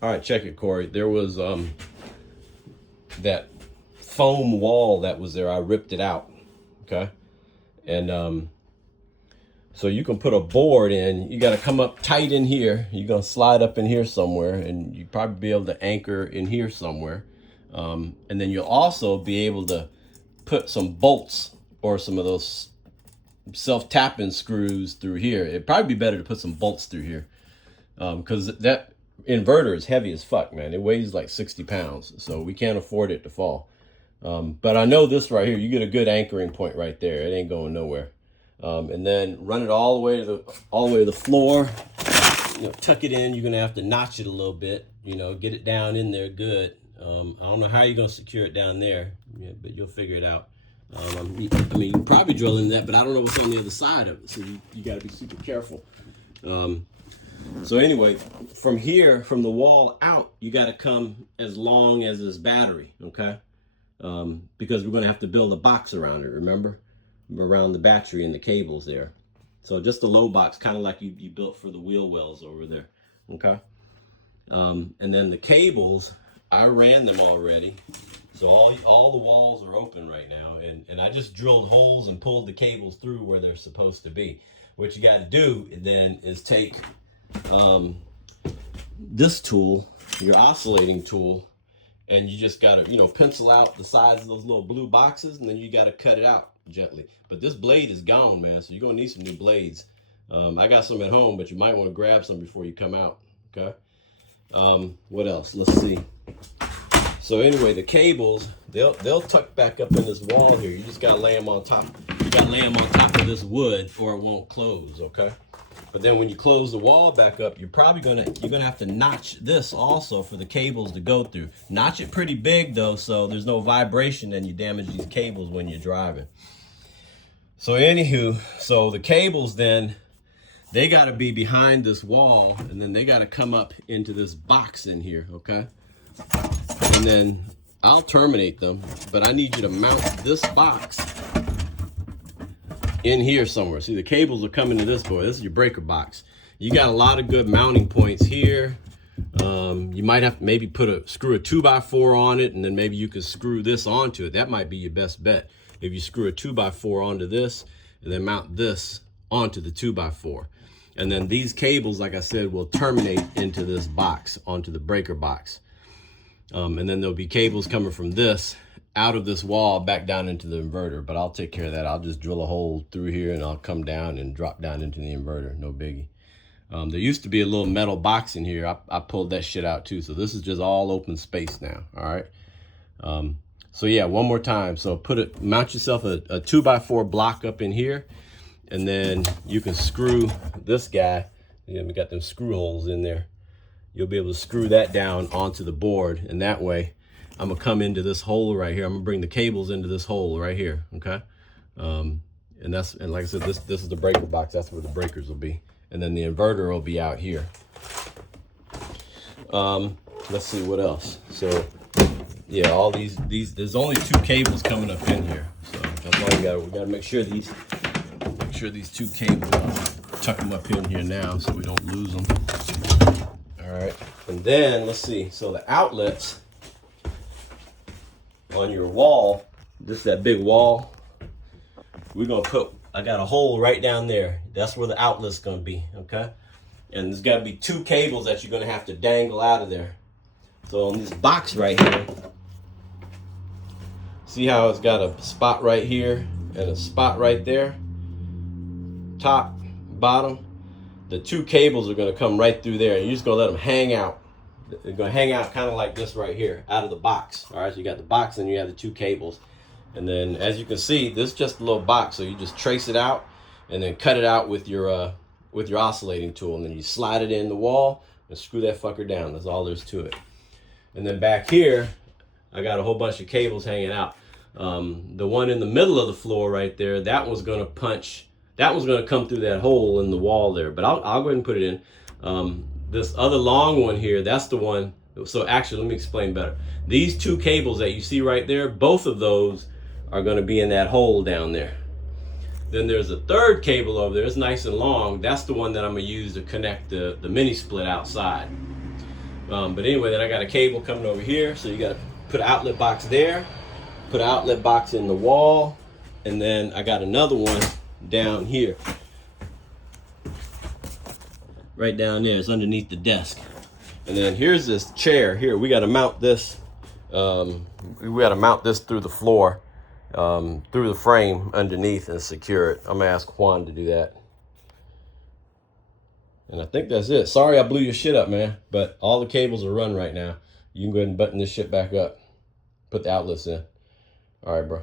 All right, check it, Corey. There was that foam wall that was there. I ripped it out. Okay, and so you can put a board in. You got to come up tight in here. You're gonna slide up in here somewhere, and you probably be able to anchor in here somewhere. And then you'll also be able to put some bolts or some of those self-tapping screws through here. It'd probably be better to put some bolts through here, because that inverter is heavy as fuck, man. It weighs like 60 pounds, so we can't afford it to fall. But I know this right here, you get a good anchoring point right there. It ain't going nowhere. And then run it all the way to the floor. You know, tuck it in. You're gonna have to notch it a little bit. You know, get it down in there good. I don't know how you're gonna secure it down there, yeah, but you'll figure it out. I mean, you can probably drill in that, but I don't know what's on the other side of it, so you got to be super careful. So anyway, from here, from the wall out, you got to come as long as this battery, okay? Because we're going to have to build a box around it, remember? Around the battery and the cables there. So just a low box, kind of like you built for the wheel wells over there, okay? And then the cables, I ran them already. So all the walls are open right now, and I just drilled holes and pulled the cables through where they're supposed to be. What you got to do then is take this tool, your oscillating tool, and you just got to, you know, pencil out the size of those little blue boxes, and then you got to cut it out gently. But this blade is gone, man, so you're going to need some new blades. I got some at home, but you might want to grab some before you come out, okay? What else? Let's see. So anyway, the cables, they'll tuck back up in this wall here. You just gotta lay them on top. You gotta lay them on top of this wood, or it won't close. Okay. But then when you close the wall back up, you're gonna have to notch this also for the cables to go through. Notch it pretty big though, so there's no vibration and you damage these cables when you're driving. So anywho, so the cables then, they gotta be behind this wall, and then they gotta come up into this box in here. Okay. And then I'll terminate them, but I need you to mount this box in here somewhere. See, the cables are coming to this board. This is your breaker box. You got a lot of good mounting points here. You might have to maybe screw a 2x4 on it, and then maybe you could screw this onto it. That might be your best bet. If you screw a 2x4 onto this, and then mount this onto the 2x4. And then these cables, like I said, will terminate into this box, onto the breaker box. And then there'll be cables coming from this out of this wall back down into the inverter, but I'll take care of that. I'll just drill a hole through here and I'll come down and drop down into the inverter. No biggie. There used to be a little metal box in here. I pulled that shit out too. So this is just all open space now. All right. So yeah, one more time. So mount yourself a 2x4 block up in here, and then you can screw this guy. Yeah, we got them screw holes in there. You'll be able to screw that down onto the board, and that way I'm gonna come into this hole right here. I'm gonna bring the cables into this hole right here, okay? And like I said, this is the breaker box. That's where the breakers will be, and then the inverter will be out here. Let's see what else. So yeah, all these there's only 2 cables coming up in here, so that's all we gotta make sure these 2 cables, tuck them up in here now so we don't lose them. All right, and then let's see. So the outlets on your wall, this is that big wall. I got a hole right down there. That's where the outlet's gonna be, okay? And there's gotta be 2 cables that you're gonna have to dangle out of there. So on this box right here, see how it's got a spot right here and a spot right there? Top, bottom. The 2 cables are going to come right through there, and you're just going to let them hang out. They're going to hang out kind of like this right here, out of the box. All right, so you got the box, and you have the 2 cables. And then, as you can see, this is just a little box, so you just trace it out, and then cut it out with your oscillating tool, and then you slide it in the wall, and screw that fucker down. That's all there's to it. And then back here, I got a whole bunch of cables hanging out. The one in the middle of the floor right there, that one's going to come through that hole in the wall there, but I'll go ahead and put it in. This other long one here, that's the one. So actually, let me explain better. These 2 cables that you see right there, both of those are going to be in that hole down there. Then there's a 3rd cable over there. It's nice and long. That's the one that I'm going to use to connect the mini split outside. But anyway, then I got a cable coming over here. So you got to put an outlet box there, put an outlet box in the wall, and then I got another one down here. Right down there, it's underneath the desk. And then here's this chair here. We got to mount this. We got to mount this through the floor, through the frame underneath and secure it. I'm gonna ask Juan to do that. And I think that's it. Sorry I blew your shit up, man. But all the cables are run right now. You can go ahead and button this shit back up. Put the outlets in. All right, bro.